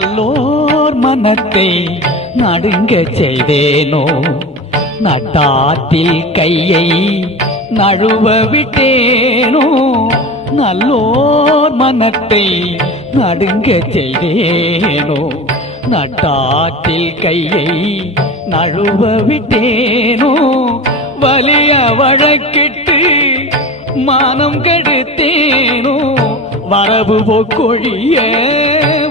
நல்லோர் மனத்தை நடுங்க செய்தேனோ, நட்டாத்தில் கையை நழுவ விட்டேனோ. நல்லோர் மனத்தை நடுங்க செய்தேனோ, நட்டாத்தில் கையை நழுவ விட்டேனோ. வலிய வழக்கிட்டு மானம் கெடுத்தேனோ, வரவு போக்கொழிய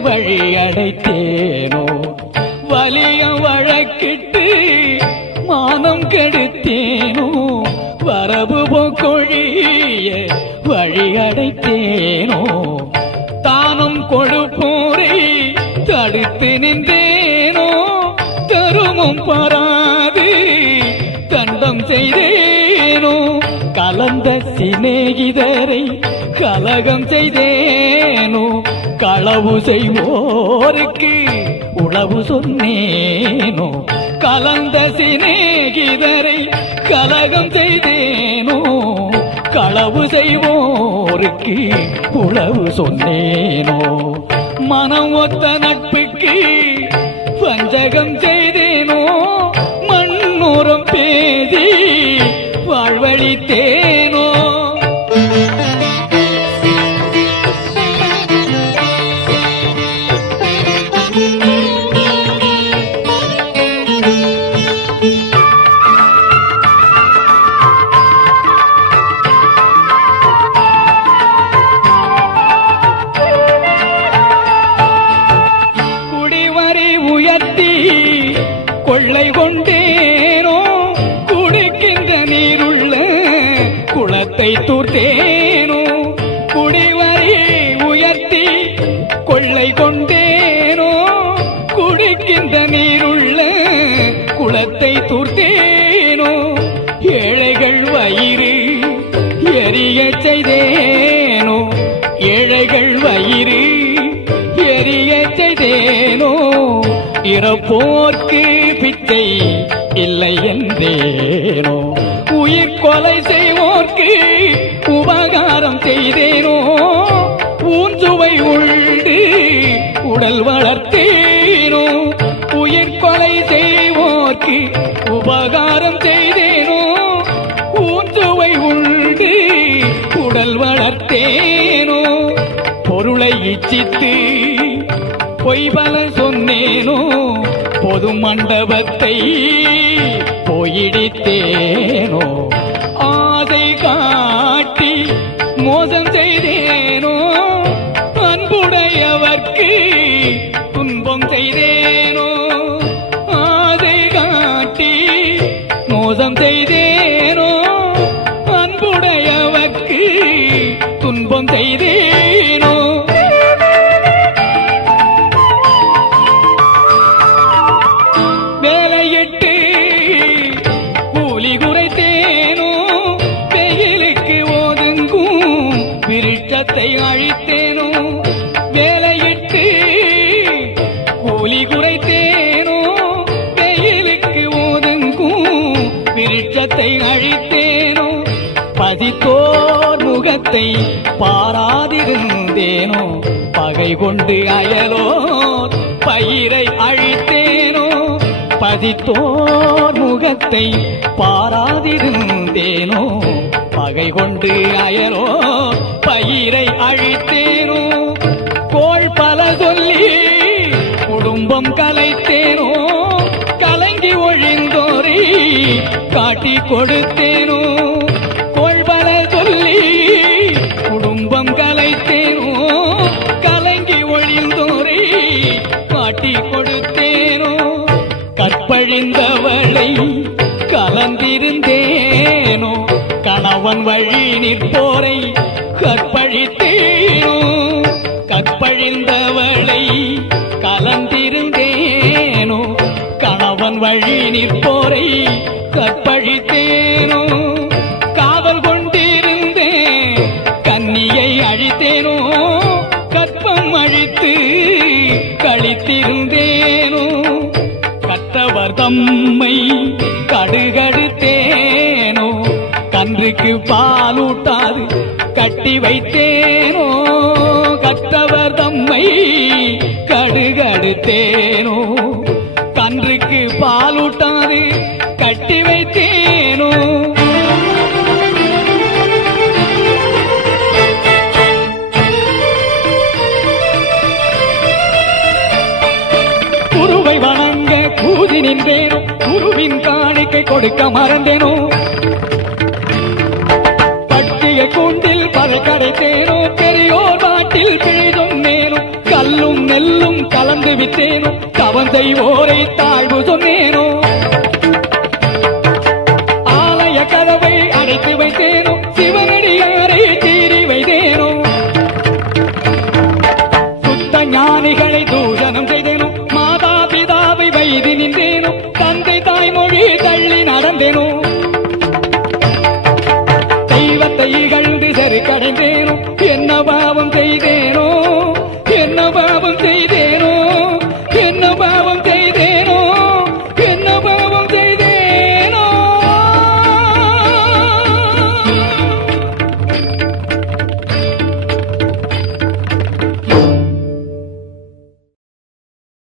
வழி அடைத்தேனோ. வலிய வழக்கிட்டு மானம் கெடுத்தேனோ, வரவு போக்கொழிய வழி அடைத்தேனோ. தானும் கொடுப்போரை தடுத்து நின்றேனோ, தருமும் பாராது தண்டம் செய்தேனோ. கலந்த சிநேகிதரை கலகம் செய்தேனோ, களவு செய்வோருக்கு உளவு சொன்னேனோ. கலந்த சிநேகிதரை கலகம் செய்தேனோ, களவு செய்வோருக்கு உளவு சொன்னேனோ. மனம் ஒத்த நட்புக்கு வஞ்சகம் செய்தேனோ, மண்ணோரம் பேசி வாழ்வழித்தேனோ. குடிவரி உயர்த்தி கொள்ளை கொண்டேனோ, குடிக்கின்ற நீருள்ள குளத்தை தூர்த்தேனோ. குடிவரி உயர்த்தி கொள்ளை கொண்டேனோ, குடிக்கின்ற நீருள்ள குளத்தை தூர்த்தேனோ. ஏழைகள் வயிறு எரிய செய்தேனோ, ஏழைகள் வயிறு எரிய செய்தேனோ. இறப்போர்க்கு பிச்சை இல்லை என்றேனோ, உயிர் கொலை செய்வோர்க்கு உபகாரம் செய்தேனோ. ஊஞ்சுவை உண்டு உடல் வளர்த்தேனோ, உயிர் கொலை செய்வோர்க்கு உபகாரம் செய்தேனோ. ஊஞ்சுவை உண்டு உடல் வளர்த்தேனோ. பொருளை இச்சித்து பொய் பல சொன்னேனோ, பொது மண்டபத்தை போயிடித்தேனோ. ஆசை காட்டி மோசம் செய்தேனோ, அன்புடையவர்க்கு துன்பம் செய்தேனோ. ஆசை காட்டி மோசம் செய்தேனோ, அன்புடையவர்க்கு துன்பம் செய்தேனோ. வேலையிட்டு கூலி குறைத்தேனோ, வெயிலுக்கு ஒதுங்கும் விருட்சத்தை அழித்தேனோ. வேலையிட்டு கூலி குறைத்தேனோ, வெயிலுக்கு ஒதுங்கும் விருட்சத்தை அழித்தேனோ. பதித்தோர் முகத்தை பாராதிருந்தேனோ, பகை கொண்டு அயலோர் பயிரை அழித்தேனோ. பதித்தோர் முகத்தை பாராதிருந்தேனோ, பகை கொண்டு அயலோர் பயிரை அழித்தேனோ. கோள் பல சொல்லி குடும்பம் கலைத்தேனோ, கலங்கி ஒழிந்தோரை காட்டி கொடுத்தேனோ. கோள் பல சொல்லி குடும்பம் கலைத்தேனோ, கலங்கி ஒழிந்தோரை காட்டி கொடுத்தேனோ. கற்பழிந்தவளை கலந்திருந்தேனோ, கணவன் வழி நிற்போரை கற்பழித்தேனோ. கற்பழிந்தவளை கலந்திருந்தேனோ, கணவன் வழி நிற்போரை கற்பழித்தேனோ. காதல் கொண்டிருந்தேன் கன்னியை அழித்தேனோ, கற்பம் அழித்து கழித்திருந்தேனோ. கற்றவர் தம்மை கடுகடுத்தேனோ, கன்றுக்கு பாலூட்டாது கட்டி வைத்தேனோ. கற்றவர் தம்மை கடுகடு கருத்தேனோ கன்றுக்கு பாலூட்டாது கட்டி வைத்தேனோ குருவை வணங்க கூதி நின்றேனோ குருவின் காணிக்கை கொடுக்க மறந்தேனோ பட்டிய கூண்டில் பறை கடைத்தேனோ பெரியோர் நாட்டில் பிழை சொன்னேனோ கல்லும் நெல்லும் கலந்து விட்டேனோ தவம் செய்வோரை தாழ்வு